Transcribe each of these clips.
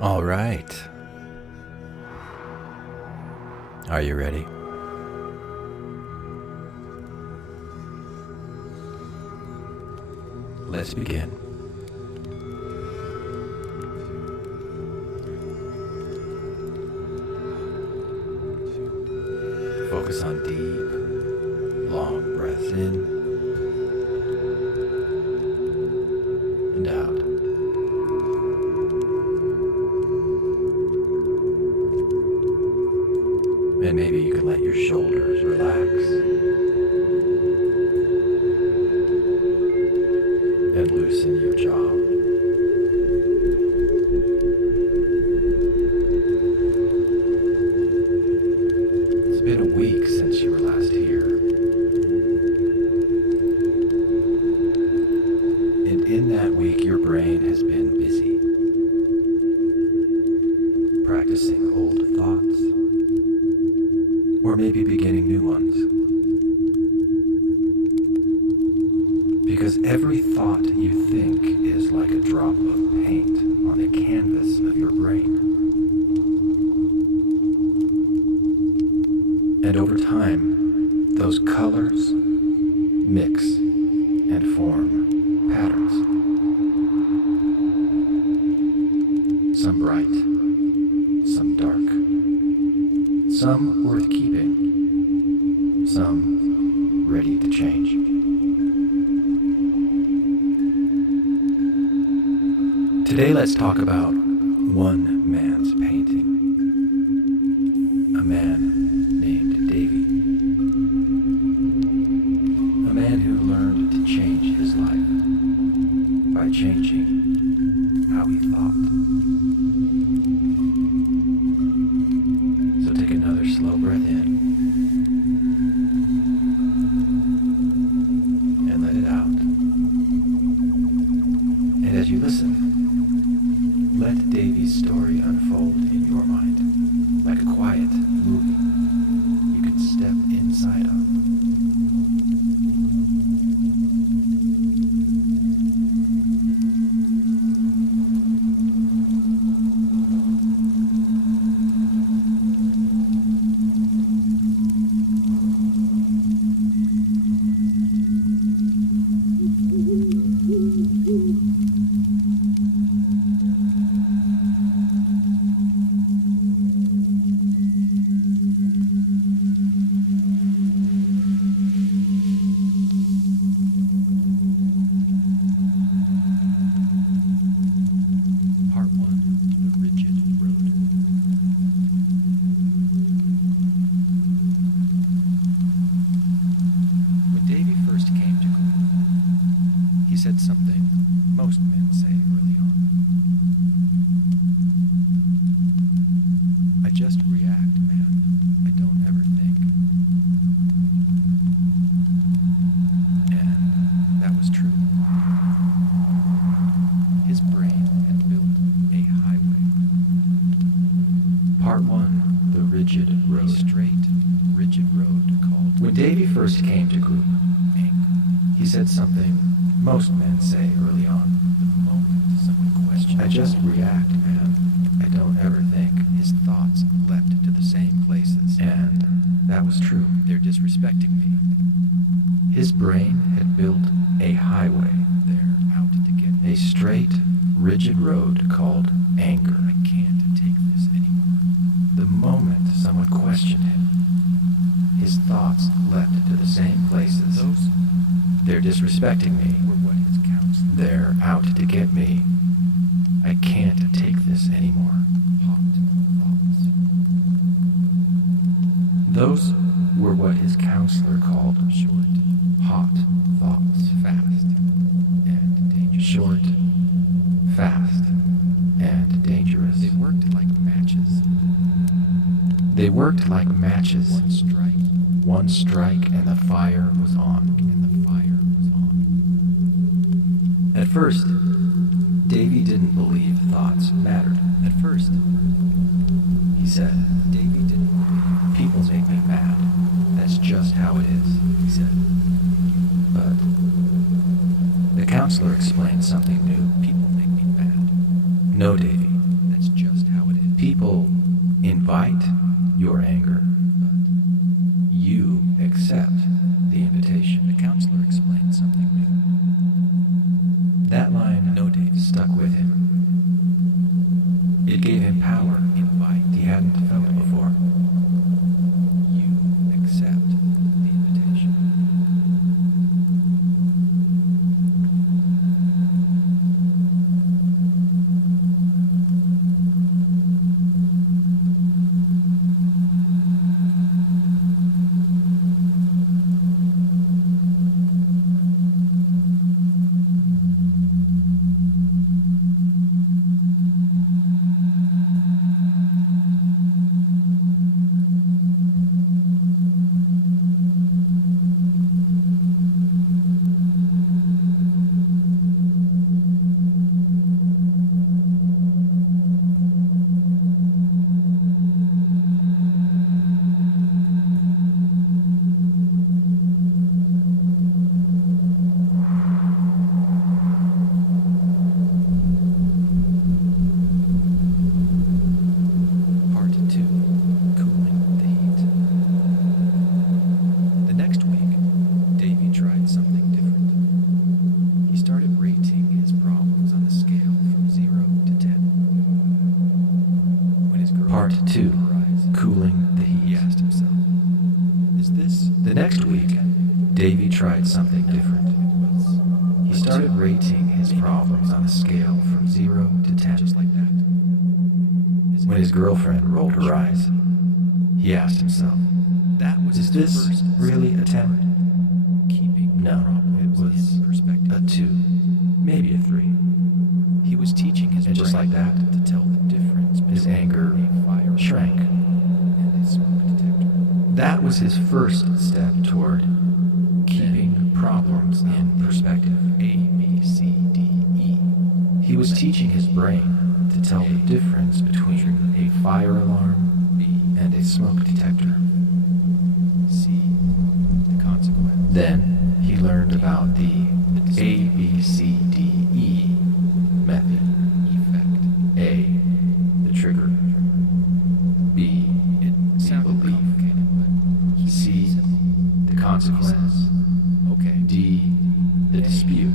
All right. Are you ready? Let's begin. Focus on deep, long breaths in and out. And maybe you can let your shoulders relax and loosen your jaw. It's been a week since you were last here. And in that week, your brain has been busy, practicing old thoughts, or maybe beginning new ones. Because every thought you think is like a drop of paint on the canvas of your brain. And over time, those colors mix and form patterns. Some bright, some dark, some worth keeping, some ready to change. Today let's talk about one man's painting. A man named Davy. A man who learned to change his life by changing how he thought. So take another slow breath in and let it out. And as you listen, let Davy's story unfold in your mind like a quiet movie you can step inside of. He said something most men say early on. I just react, man. I don't ever think. And that was true. His brain had built a highway. Part 1, the rigid road. A straight, rigid road called... When Davy first came to group, he said something most men say early on. The moment someone questions, I just react, man. I don't ever think. His thoughts leapt to the same places. And that was true. They're disrespecting me. His brain had built a highway. They're out to get me. A straight, rigid road called anger. I can't take this anymore. The moment someone questioned him, his thoughts leapt to the same places. They're disrespecting me. They're out to get me. I can't take this anymore. Hot thoughts. Those were what his counselor called short, hot thoughts. Fast and dangerous. Short, fast, and dangerous. They worked like matches. They worked like matches. One strike, and the fire was on. At first, Davy didn't believe thoughts mattered. At first, he said, Davy didn't believe people make me mad. That's just how it is, he said. But the counselor explained something new. People make me mad. No, Davy, that's just People invite your anger, but you accept the invitation. The counselor explained something new. That line, No, Davy, stuck with him. It gave him power he hadn't felt before. You accept the invitation. Part 2, Cooling the Heat. He asked himself, is this The next week, Davy tried something different. He started rating his problems on a scale from 0 to 10. just like that? When his girlfriend rolled her eyes, he asked himself, That was is his this first really a 10? keeping No, it problems was in perspective. a 2, maybe a 3. He was teaching his And just brain like that, to tell the difference his between anger a fire shrank. and a smoke detector. That was his first step toward keeping problems in perspective. A, B, C, D, E. He was teaching his brain to tell the difference between a fire alarm B, and a smoke detector. C, the consequence. Then he learned about the A, B, C, D, E method. Effect. A, the trigger. B, It the sounded belief. complicated, but he C, made it simple. the consequence. Okay, D, the dispute.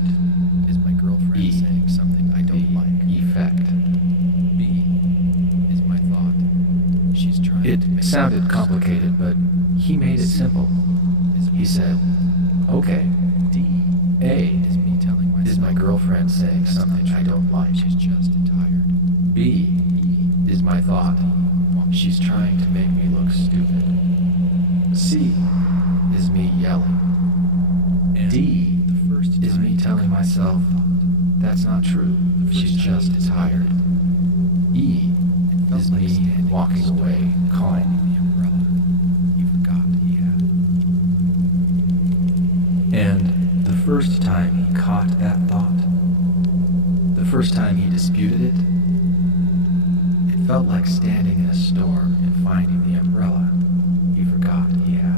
is my girlfriend E, saying something I don't the like? effect. B, is my thought. She's trying to It make sounded me complicated, but he made it simple. He said, okay, D, A, is me telling myself. is my girlfriend saying That's not something I true. don't like? She's just tired. B, is my thought. She's trying to make me look stupid. C, is me yelling. And D, the first is time me telling myself, that's not true. She's just tired. E, felt is like me standing walking still away, calm. the umbrella he forgot he had. And the first time he caught that thought, the first time he disputed it, it felt like standing in a storm and finding the umbrella he forgot he had.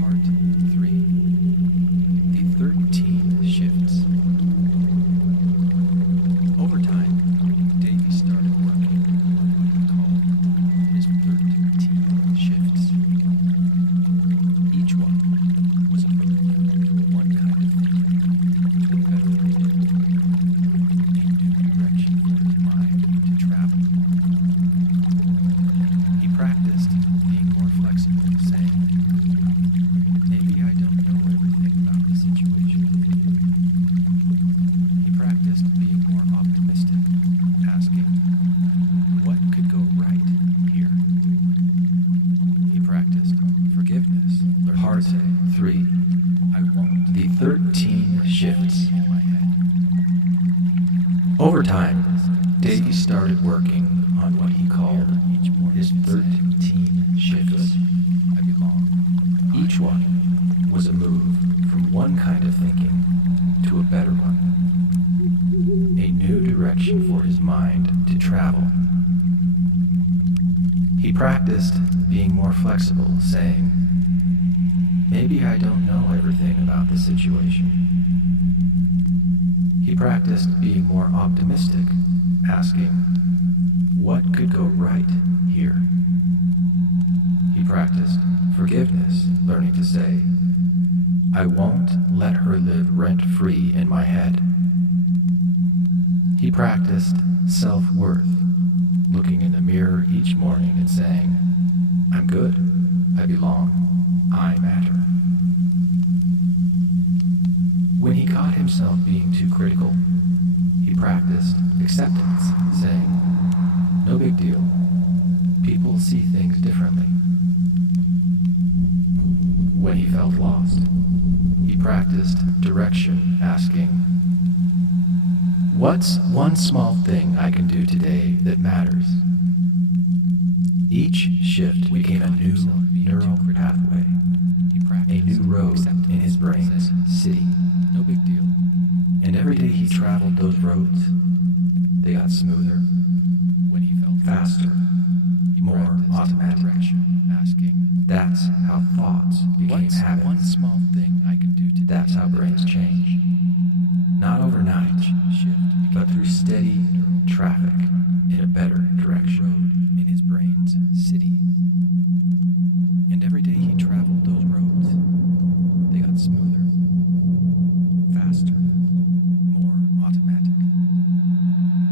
Part 3. The 13 shifts. Over time, Davy started working on what he called his 13 shifts. Each one was a move from one kind of thinking to a better one. A new direction for his mind to travel. He practiced being more flexible, saying, maybe I don't know everything about the situation. He practiced being more optimistic, asking, what could go right here? He practiced forgiveness, learning Part to say, 3. I won't The 13 shifts. in my head. Over time, Davy started working on what he called Each morning his he'd say, 13 shifts. I belong. Each one was a move from one kind of thinking to a better one. A new direction for his mind to travel. He practiced being more flexible, saying, "Maybe I don't know everything about the situation." He practiced being more optimistic, asking, "What could go right here?" He practiced forgiveness, learning to say, "I won't let her live rent-free in my head." He practiced self-worth, looking in the mirror each morning and saying, "I'm good, I belong, I matter." When he caught himself being too critical, he practiced acceptance, saying, "No big deal, people see things differently." When he felt lost, he practiced direction, asking, "What's one small thing I can do today that matters?" Each shift became a new neural pathway, a new road in his brain's city. No big deal. And every day he traveled those roads, they got smoother, When he felt faster, he more practiced automatic. direction, asking, That's how thoughts became "What's habits. one small thing I can do today?" That's how brains change. Not overnight, Shift but through steady traffic in a better direction. road in his brain's city. And every day he traveled those roads, they got smoother, faster, more automatic.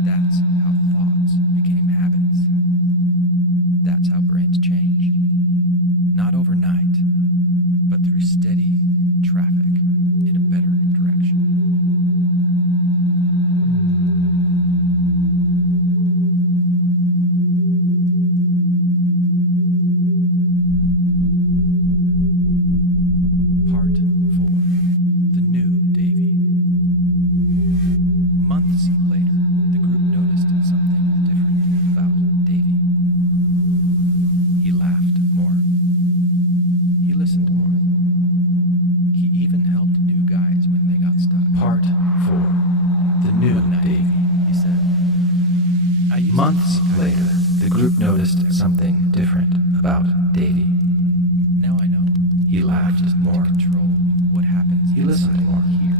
That's how thoughts became habits. That's how brains change. Not overnight, but through steady traffic in a better direction. Part 4. The New Davy. Months later, the group noticed something different about Davy. He laughed more. He listened more. He even helped new guys when they got stuck. Part 4. The new Davy. He said, "I used to Months think I later, the group noticed something different about Davy. Now I know. He laughed more. To control what happens. He listened inside more. Here.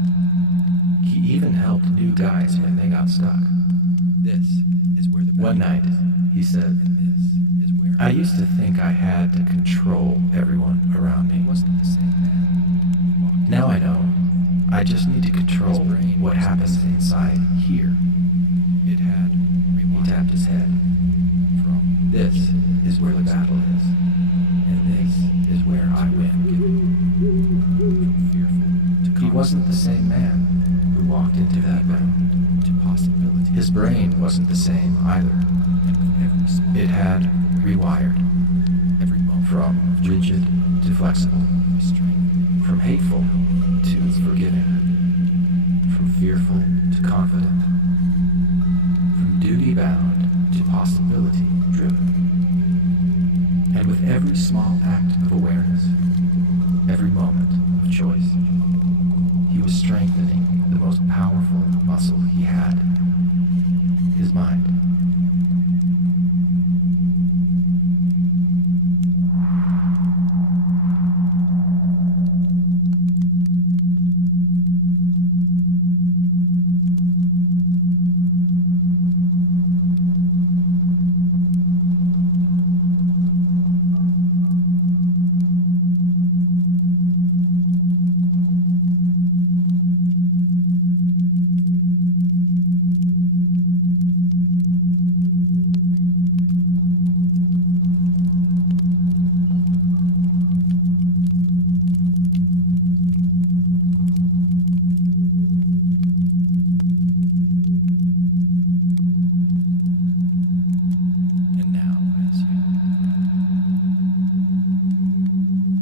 He even helped new guys when they got stuck. This is where the One night, he said, and this is where "I used to think I had to control everyone around me. He wasn't the same man who walked Now I in. know. I just need to control what happens inside here." It had He tapped his head. from "This is where the battle is. And this is where I win." from fearful to He wasn't the same man who walked into that room. to possibility. His brain wasn't the same either. And with every small It had rewired every moment from rigid to flexible, strength, from hateful to forgiving, from fearful to confident, from duty-bound to possibility-driven. And with every small act of awareness, every moment of choice, he was strengthening the most powerful muscle he had, his mind.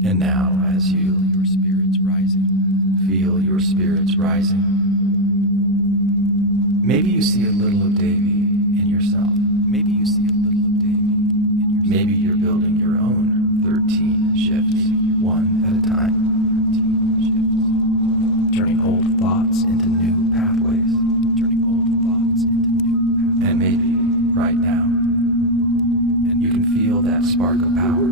And now, as you feel your spirits rising. feel your spirits rising, maybe you see a little of Davy in yourself. Maybe you see a little of Davy in yourself. Maybe you're building your own 13 shifts, one at a right now. And you can feel that spark of power.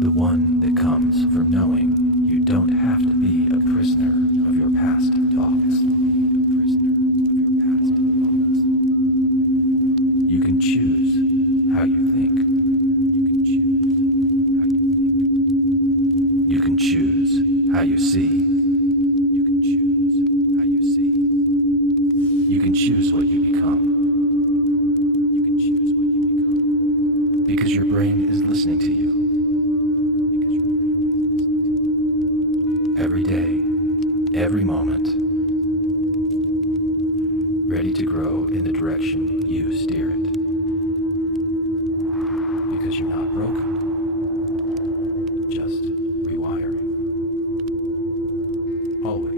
The one that comes from knowing you don't have to be a prisoner of your past thoughts. You can choose how you think. You can choose how you see. You can choose what you become. Because your brain is listening to you. Every day, every moment, ready to grow in the direction you steer it. Because you're not broken, just rewiring. Always.